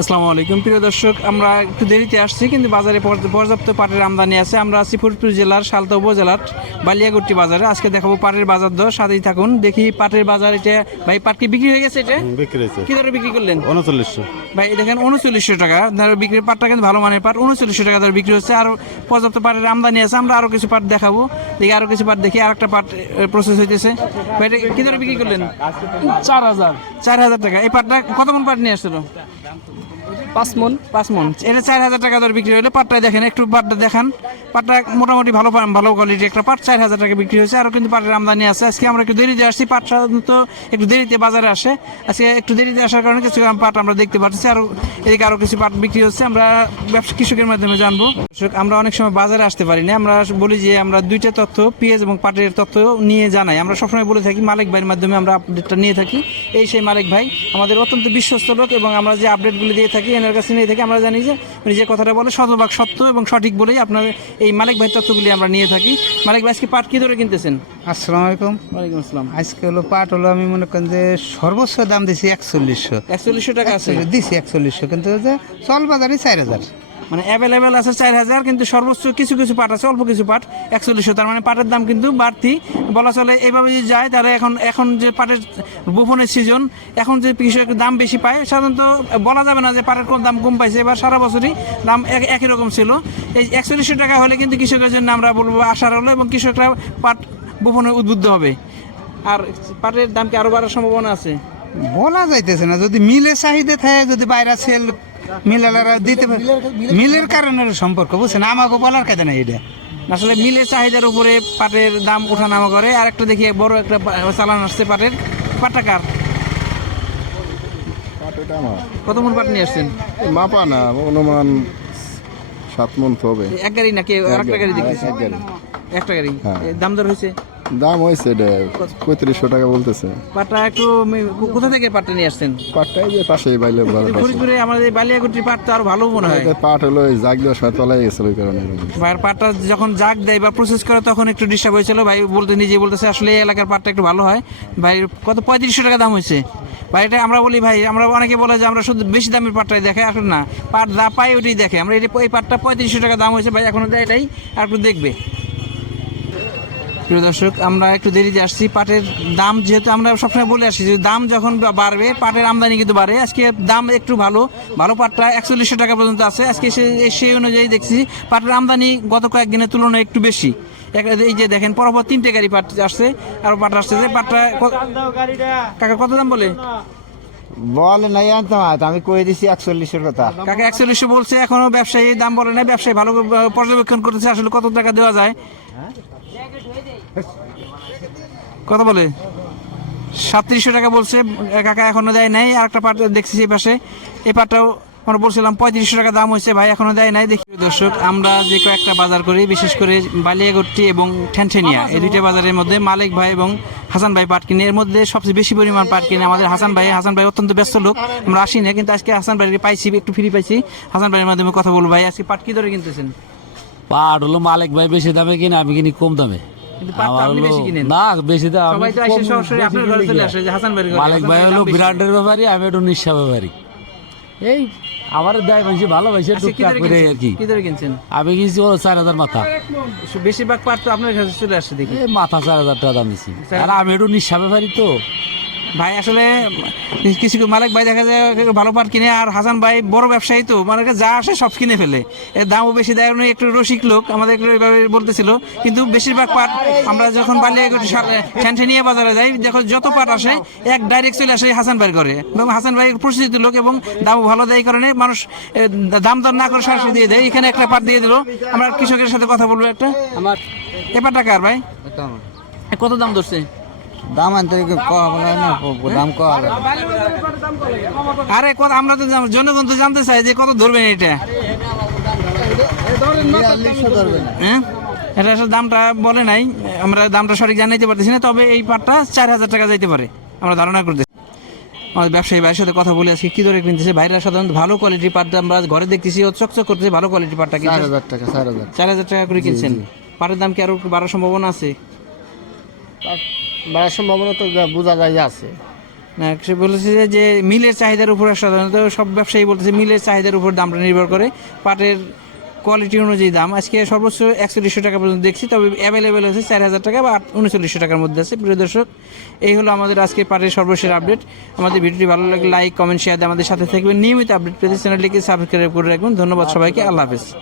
আসসালামু আলাইকুম। প্রিয় দর্শক আমরা একটু দেরিতে আসছি কিন্তু বাজারে পর্যাপ্ত পাটের আমদানি আছে। আমরা আছি ফরিদপুর জেলার সালতা উপজেলার বালিয়াগুট্টি বাজারে। আজকে দেখাবো পাটের বাজার দর। সাথেই থাকুন। দেখি পাটের বাজার এটা ভাই পাট কি বিক্রি হয়ে গেছে এটা? বিক্রি হয়েছে। কি দরে বিক্রি করলেন? উনচল্লিশশো। ভাই দেখেন উনচল্লিশশো টাকা। ধরো বিক্রির পাটটা কিন্তু ভালো মানের পাট। উনচল্লিশশো টাকা ধরে বিক্রি হচ্ছে। আর পর্যাপ্ত পাটের আমদানি আছে। আমরা আরও কিছু পাট দেখাবো। দেখি আরও কিছু পাট দেখি আর একটা পাট প্রসেস হইতেছে। কি দরে বিক্রি করলেন? চার হাজার। চার হাজার টাকা। এই পাটটা কত মন পাট নিয়ে আসছিল? পাঁচ মন। পাঁচ মন। এটা চার হাজার টাকা দর বিক্রি হলে পাটটাই দেখেন একটু পাটটা দেখান। পাটটা মোটামুটি ভালো ভালো কোয়ালিটি একটা পাট চার হাজার টাকা বিক্রি হয়েছে। আরও কিন্তু পাটের আমদানি আছে। আজকে আমরা একটু দেরিতে আসছি। পাট সাধারণত একটু দেরিতে বাজারে আসে। আজকে একটু দেরিতে আসার কারণে কিছু পাট আমরা দেখতে পাচ্ছি। আরও এদিকে আরও কিছু পাট বিক্রি হচ্ছে। আমরা ব্যবসা কৃষকের মাধ্যমে জানব। আমরা অনেক সময় বাজারে আসতে পারি না। আমরা বলি যে আমরা দুইটা তথ্য পেঁয়াজ এবং পাটের তথ্য নিয়ে জানাই। আমরা সবসময় বলে থাকি মালিক ভাইয়ের মাধ্যমে আমরা আপডেটটা নিয়ে থাকি। এই সেই মালিক ভাই আমাদের অত্যন্ত বিশ্বস্ত লোক এবং আমরা যে আপডেটগুলো দিয়ে থাকি এনার কাছে নিয়ে থাকি আমরা জানি যে উনি যে কথাটা বলে শতভাগ সত্য এবং সঠিক বলেই আপনার এই মালিক ভাই তথ্যগুলি আমরা নিয়ে থাকি। মালিক ভাই আজকে পাট কী ধরে কিনতেছেন? আসসালামু আলাইকুম। ওয়ালাইকুম আসসালাম। আজকে হলো পাট হলো আমি মনে করেন যে সর্বোচ্চ দাম দিছি একচল্লিশশো। একচল্লিশশো টাকা আছে। দিছি একচল্লিশশো কিন্তু চল বাজারে চার হাজার। মানে অ্যাভেলেবেল আছে চার হাজার, কিন্তু সর্বোচ্চ কিছু কিছু পাট আছে, অল্প কিছু পাট, একচল্লিশশো। তার মানে পাটের দাম কিন্তু বাড়তি। বলা চলে, এভাবে যদি যায়, তাহলে এখন এখন যে পাটের বপনের সিজন এখন যে কৃষক দাম বেশি পায়, সাধারণত বলা যাবে না যে পাটের কোন দাম কম পাইছে। এবার সারা বছরই দাম এক- একই রকম ছিল। এই একচল্লিশশো টাকা হলে কিন্তু কৃষকের জন্য আমরা বলব আশার হলো এবং কৃষকরা পাট বপনে উদ্বুদ্ধ হবে। আর পাটের দাম কি আরও বাড়ার সম্ভাবনা আছে? বলা যাইতেছে না। যদি মিলে চাহিদা থাকে, যদি বাইরে সেল মিলালারা দিতে পারে মিলের কারণে সম্পর্ক বুঝছেন? আমাকে বলার কাজে না এটা। আসলে মিলের চাহিদার উপরে পাটের দাম ওঠানামা করে আর একটা দেখি বড় একটা চালান আসছে পাটের। পাটাকার কত মন পাট নিয়ে আসছেন? মাপা না অনুমান সাত মন হবে। এক গাড়ি নাকি আর একটা গাড়ি দেখতেছি। একটা গাড়ি। দাম দর হয়েছে? দাম হয়েছে এটা পঁয়ত্রিশশো টাকা বলতেছে। পাটটা একটু কোথা থেকে পাটটা নিয়ে আসছেন? পাটটাই যে পাশেই বাইলে পাশে। ফরিদপুরে আমাদের এই বালিয়াগুটির পাট তো আরও ভালো মনে হয়। পাট হলো জাগ দেওয়ার সময় তলায় গেছিল ওই কারণে। ভাইয়ের পাটটা যখন জাগ দেয় বা প্রসেস করে তখন একটু ডিস্টার্ব হয়েছিল। ভাই বলতে নিজে বলতেছে আসলে এই এলাকার পাটটা একটু ভালো হয়। ভাই কত? পঁয়ত্রিশশো টাকা দাম হয়েছে। ভাই এটা আমরা বলি ভাই আমরা অনেকে বলে যে আমরা শুধু বেশি দামের পাটটাই দেখে আসলে না। পাট যা পাই ওটাই দেখে। আমরা এই পাটটা পঁয়ত্রিশশো টাকা দাম হয়েছে ভাই এখনও দেয় এটাই আর একটু দেখবে। প্রিয় দর্শক আমরা একটু দেরিতে আসছি। পাটের দাম যেহেতু আমরা সবসময় বলে আসছি যে দাম যখন বাড়বে পাটের আমদানি কিন্তু বাড়ে। আজকে দাম একটু ভালো ভালো পাটটা একচল্লিশশো টাকা পর্যন্ত আছে। আজকে সে- সেই অনুযায়ী দেখছি পাটের আমদানি গত কয়েকদিনের তুলনায় একটু বেশি। এই যে দেখেন পরপর তিনটে গাড়ি পাট আসছে আর পাট আসছে। যে পাটটা কাকা কত দাম বলে? বল নাই আনতে মাত আমি কয়ে দিছি একচল্লিশের কথা। কাকা একচল্লিশশো বলছে এখনও ব্যবসায়ী দাম বলে না ব্যবসায়ী ভালো পর্যবেক্ষণ করতেছে আসলে কত টাকা দেওয়া যায়। কত বলে। সাতত্রিশশো টাকা বলছে কাকা এখনও দেয় নাই। আর একটা পাট দেখছি এই পাশে। এই পাটটাও আমরা বলছিলাম, পঁয়ত্রিশশো টাকা দাম হয়েছে ভাই, এখনও দেয় নাই। দেখি দর্শক, আমরা যে কয়েকটা বাজার করি, বিশেষ করে বালিয়াগট্টি এবং ঠ্যানঠেনিয়া এই দুইটা বাজারের মধ্যে মালিক ভাই এবং হাসান ভাই পাট কিনে। এর মধ্যে সবচেয়ে বেশি পরিমাণ পাট কিনে আমাদের হাসান ভাই। হাসান ভাই অত্যন্ত ব্যস্ত লোক, আমরা আসি না, কিন্তু আজকে হাসান ভাইকে পাইছি, একটু ফ্রি পাইছি। হাসান ভাইয়ের মাধ্যমে কথা বলব ভাই, আজকে পাট কি ধরে কিনতেছেন? পাট হলো মালিক ভাই বেশি দামে কিনে, আমি কিনি কম দামে। না বেশি দাম আমি সবাই তো এসে সরাসরি আপনার ঘরে চলে আসে যে হাসান ভাইয়ের মালিক ভাই হলো ব্র্যান্ডের ব্যাপারী আমি একটু নিঃসা ব্যাপারী। এই আমার দেয় বেশি ভালোবাসে আজকে টুকটাক করে আর কি কি ধরে কিনছেন? আমি কিনছি হলো চার হাজার মাথা। বেশিরভাগ পাট তো আপনার কাছে চলে আসছে দেখি। মাথা চার হাজার টাকা দাম আর আমি একটু নিঃসা ব্যাপারী তো। ভাই আসলে কিছু কিছু মালিক ভাই দেখা যায় ভালো পাট কিনে আর হাসান ভাই বড় ব্যবসায়ী তো মানে যা আসে সব কিনে ফেলে। এর দামও বেশি দেয় উনি একটু রসিক লোক আমাদের একটু এইভাবে বলতেছিল। কিন্তু বেশিরভাগ পাট আমরা যখন বালিয়ে ঠ্যানঠেনিয়া বাজারে যাই দেখো যত পাট আসে এক ডাইরেক্ট চলে আসে হাসান ভাইয়ের ঘরে। এবং হাসান ভাই প্রসিদ্ধ লোক এবং দামও ভালো দেয় কারণে মানুষ দাম দর না করে সরাসরি দিয়ে দেয়। এখানে একটা পাট দিয়ে দিল। আমরা কৃষকের সাথে কথা বলব একটা। আমার এ পাটটা কার ভাই? কত দাম ধরছে? দাম আনতে দাম আরে কত আমরা তো জান- জনগণ তো জানতে চাই যে কত ধরবেন এটা। হ্যাঁ? এটা আসলে দামটা বলে নাই আমরা দামটা সঠিক জানাইতে পারতেছি না তবে এই পাটটা চার হাজার টাকা যাইতে পারে আমরা ধারণা করতেছি। আমাদের ব্যবসায়ী ভাইয়ের সাথে কথা বলে আজকে কি দরে কিনতেছে ভাইরা সাধারণত ভালো কোয়ালিটির পাটটা আমরা ঘরে দেখতেছি ও চকচক করতেছে ভালো কোয়ালিটির পাটটা চার হাজার টাকা চার হাজার। চার হাজার টাকা করে কিনছেন। পাটের দাম কি আরও বাড়ার সম্ভাবনা আছে? বাড়ার সম্ভাবনা তো বোঝা যায় আছে। না, সে বলেছে যে- মিলের চাহিদার উপর সাধারণত সব ব্যবসায়ী বলতেছে মিলের চাহিদার উপর দামটা নির্ভর করে, পাটের কোয়ালিটি অনুযায়ী দাম। আজকে সর্বোচ্চ একচল্লিশশো টাকা পর্যন্ত দেখছি, তবে অ্যাভেলেবেল আছে চার হাজার টাকা বা উনচল্লিশশো টাকার মধ্যে আছে। প্রিয় দর্শক, এই হলো আমাদের আজকে পাটের সর্বশেষ আপডেট আমাদের ভিডিওটি ভালো লাগলে লাইক কমেন্ট শেয়ার আমাদের সাথে থাকবেন। নিয়মিত আপডেট পেতে চ্যানেলটিকে সাবস্ক্রাইব করে রাখবেন। ধন্যবাদ সবাইকে। আল্লাহ হাফেজ।